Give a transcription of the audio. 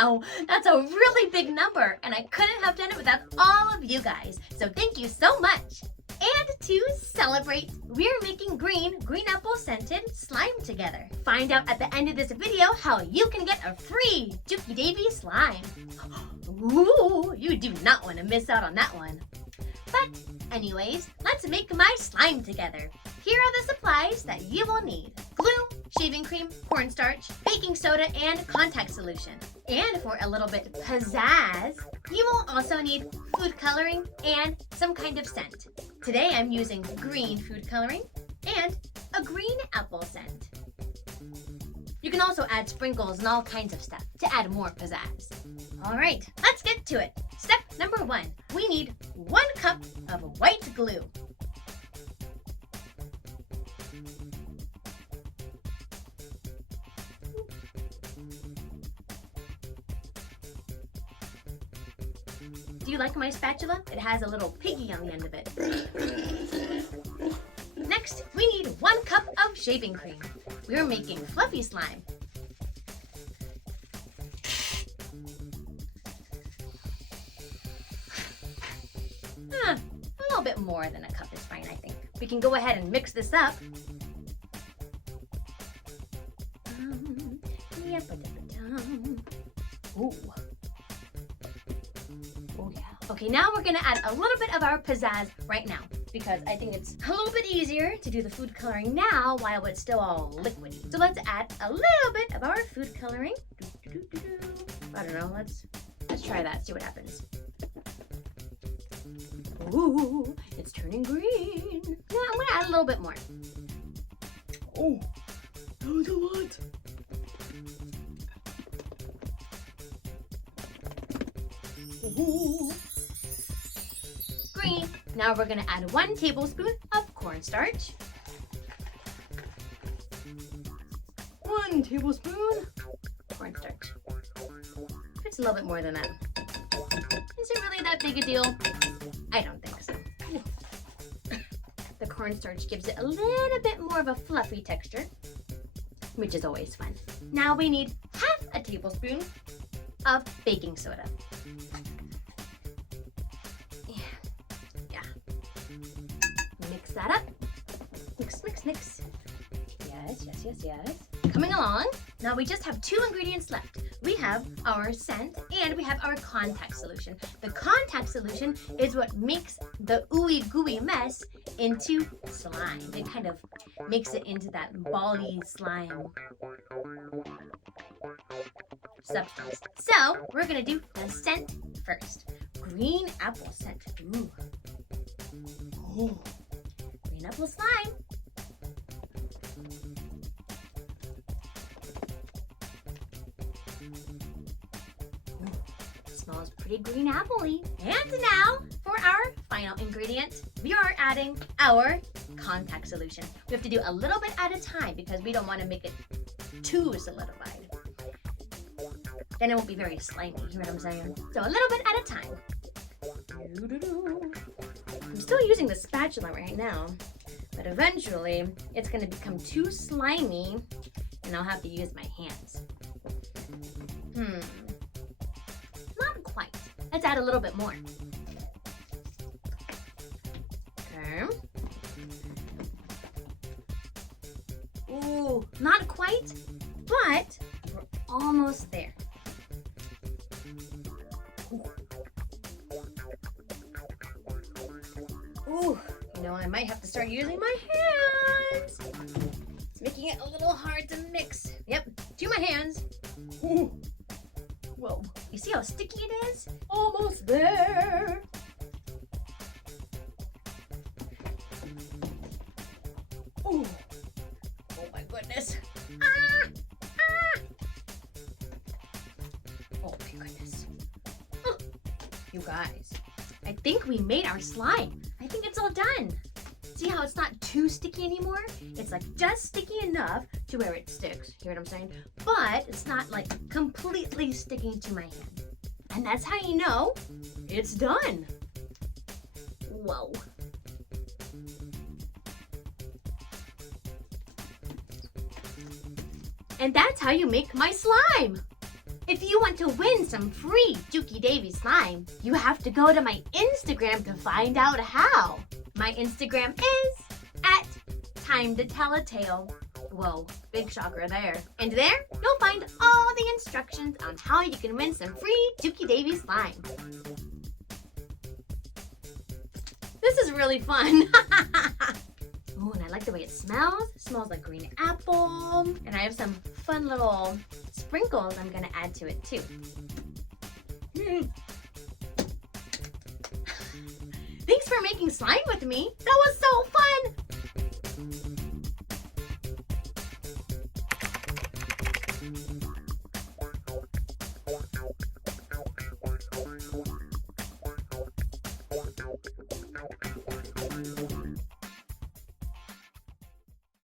Wow, that's a really big number, and I couldn't have done it without all of you guys. So thank you so much. And to celebrate, we're making green apple scented slime together. Find out at the end of this video how you can get a free Dookie Davy slime. Ooh, you do not want to miss out on that one. But anyways, let's make my slime together. Here are the supplies that you will need. Glue, shaving cream, cornstarch, baking soda, and contact solution. And for a little bit pizzazz, you will also need food coloring and some kind of scent. Today I'm using green food coloring and a green apple scent. You can also add sprinkles and all kinds of stuff to add more pizzazz. All right, let's get to it. Step number 1, we need 1 cup of white glue. Do you like my spatula? It has a little piggy on the end of it. Next, we need 1 cup of shaving cream. We're making fluffy slime. A little bit more than a cup is fine, I think. We can go ahead and mix this up. Ooh. Oh yeah. Okay, now we're gonna add a little bit of our pizzazz right now because I think it's a little bit easier to do the food coloring now while it's still all liquidy. So let's add a little bit of our food coloring. I don't know, let's try that, see what happens. Ooh, it's turning green. No, I'm gonna add a little bit more. Oh, that was a lot. Ooh. Green. Now we're gonna add 1 tablespoon of cornstarch. 1 tablespoon cornstarch. It's a little bit more than that. Is it really that big a deal? I don't think so. The cornstarch gives it a little bit more of a fluffy texture, which is always fun. Now we need half a tablespoon of baking soda. Yeah. Mix that up. Mix, mix, mix. Yes, yes, yes, yes. Coming along. Now we just have 2 ingredients left. We have our scent and we have our contact solution. The contact solution is what makes the ooey gooey mess into slime. It kind of makes it into that bally slime substance. So we're gonna do the scent first. Green apple scent. Ooh. Oh. Green apple slime. Smells pretty green apple-y. And now for our final ingredient, we are adding our contact solution. We have to do a little bit at a time because we don't want to make it too solidified. Then it won't be very slimy, you know what I'm saying? So a little bit at a time. I'm still using the spatula right now, but eventually it's going to become too slimy and I'll have to use my hands. Not quite. Let's add a little bit more. Okay. Ooh, not quite, but we're almost there. Ooh, you know, I might have to start using my hands. It's making it a little hard to mix. Yep, to my hands. Ooh. Whoa, you see how sticky it is? Almost there. Ooh. Oh my goodness. Oh my goodness. Oh. You guys, I think we made our slime. I think it's all done. See how it's not too sticky anymore? It's like just sticky enough to where it sticks. You hear what I'm saying? But it's not like completely sticking to my hand. And that's how you know it's done. Whoa. And that's how you make my slime. If you want to win some free Dookie Davy slime, you have to go to my Instagram to find out how. My Instagram is @TimeToTellATale. Whoa, big shocker there. And there, you'll find all the instructions on how you can win some free Dookie Davy slime. This is really fun. Oh, and I like the way it smells. It smells like green apple. And I have some fun little sprinkles I'm gonna add to it too. Thanks for making slime with me. That was so fun.